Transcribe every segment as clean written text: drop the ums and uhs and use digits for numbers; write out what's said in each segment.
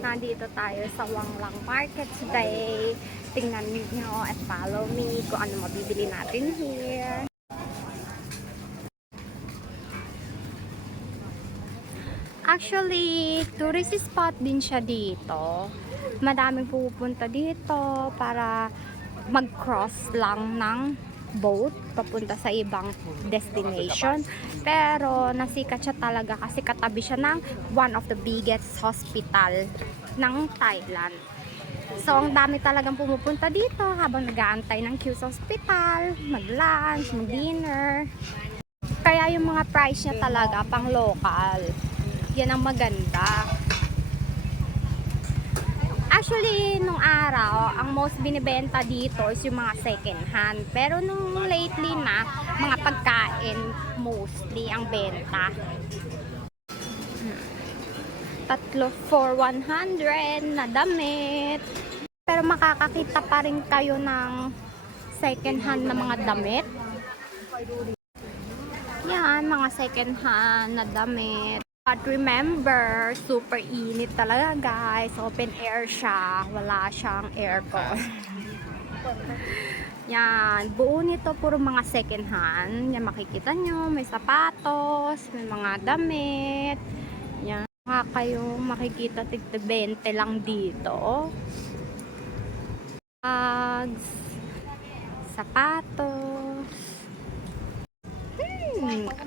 Nandito tayo sa Wanglang Market today. Tingnan niyo at follow me kung ano mabibili natin here. Actually, tourist spot din siya dito. Madaming pupunta dito para mag-cross lang ng boat papunta sa ibang destination. Pero nasikat siya talaga kasi katabi siya ng one of the biggest hospital ng Thailand. So, ang dami talagang pumupunta dito habang nag-aantay ng queue sa hospital, mag-lunch, mag-dinner. Kaya yung mga price niya talaga pang local. Yan ang maganda. Actually, nung araw, ang most binibenta dito is yung mga second hand. Pero nung lately na, mga pagkain mostly ang benta. Tatlo for 100 na damit. Pero makakakita pa rin kayo ng second hand na mga damit. Yan, mga second hand na damit. But remember, super init talaga guys. Open air siya. Wala siyang aircon. Yan. Buo nito puro mga second hand. Yan makikita nyo. May sapatos. May mga damit. Yan. Mga kayong makikita tigda 20 lang dito. Bags. Sapatos.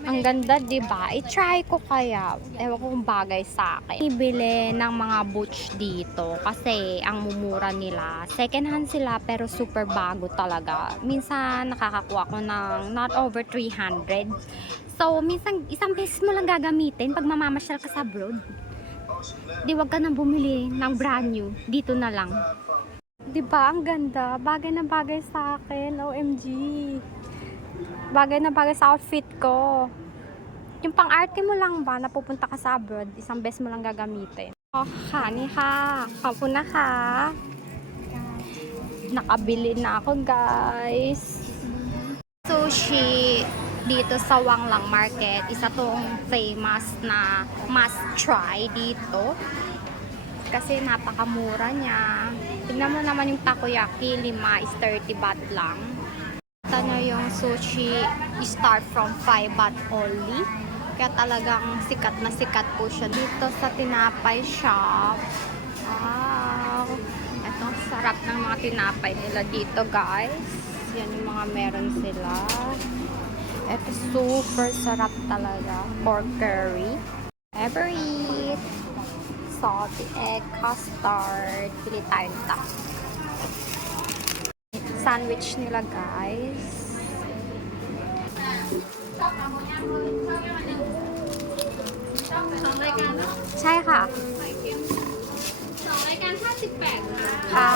Ang ganda, diba? I-try ko kaya. Ewan ko kung bagay sa akin. Ibili ng mga boots dito kasi ang mumura nila. Second hand sila pero super bago talaga. Minsan nakakakuha ko ng not over 300. So, minsan isang beses mo lang gagamitin pag mamamasyal ka sa abroad. Di wag ka nang bumili ng brand new. Dito na lang. Diba? Ang ganda. Bagay na bagay sa akin. OMG. Bagay na bagay sa outfit ko. Yung pang-arte mo lang ba, napupunta ka sa abroad, isang beses mo lang gagamitin. Oh, honey ha. Kapo na ka. Nakabili na ako, guys. Sushi dito sa Wanglang Market. Isa tong famous na must try dito. Kasi napakamura niya. Tingnan mo naman yung takoyaki, 5 is 30 baht lang. Nyo yung sushi start from 5 baht only. Kaya talagang sikat na sikat po siya dito sa tinapay shop. Wow! Ito, sarap ng mga tinapay nila dito, guys. Yan yung mga meron sila. Ito, super sarap talaga. Pork curry. Ever eat. Salty egg, custard. Pili tayo nito. Sandwich nila, guys.ใช่ค่ะค่ะ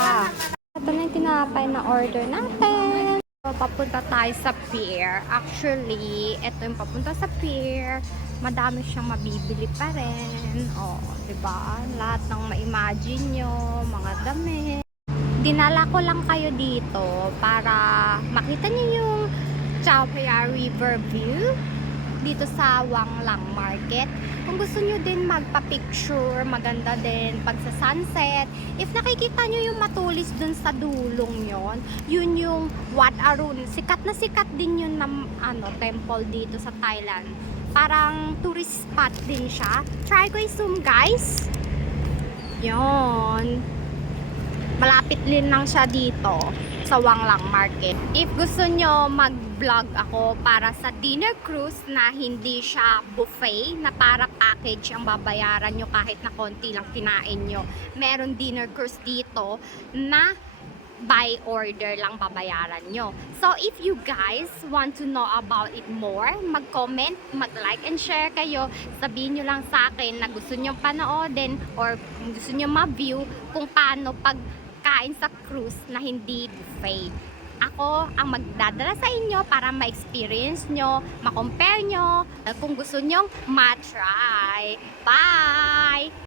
ito na yung tinapay na order natin. So, papunta tayo sa pier. Actually, ito yung papunta sa pier. Madami siyang mabibili pa rin. O, diba? Lahat ng ma-imagine nyo, mga damit. Dinala ko lang kayo dito para makita niyo yung Chao Phraya River view dito sa Wanglang Market. Kung gusto niyo din magpa-picture, maganda din pag sa sunset. If nakikita niyo yung matulis dun sa dulong yon, yun yung Wat Arun. Sikat na sikat din yun na temple dito sa Thailand. Parang tourist spot din siya. Try ko i-zoom, guys. Yon. Malapit din lang siya dito sa Wanglang Market. If gusto nyo mag-vlog ako para sa dinner cruise na hindi siya buffet, na para package ang babayaran nyo kahit na konti lang kinain nyo. Meron dinner cruise dito na by order lang babayaran nyo. So if you guys want to know about it more, mag-comment, mag-like and share kayo. Sabihin nyo lang sa akin na gusto nyo panoodin or gusto nyo ma-view kung paano pagkain sa cruise na hindi buffet. Ako ang magdadala sa inyo para ma-experience nyo, ma-compare nyo, kung gusto nyong ma-try. Bye!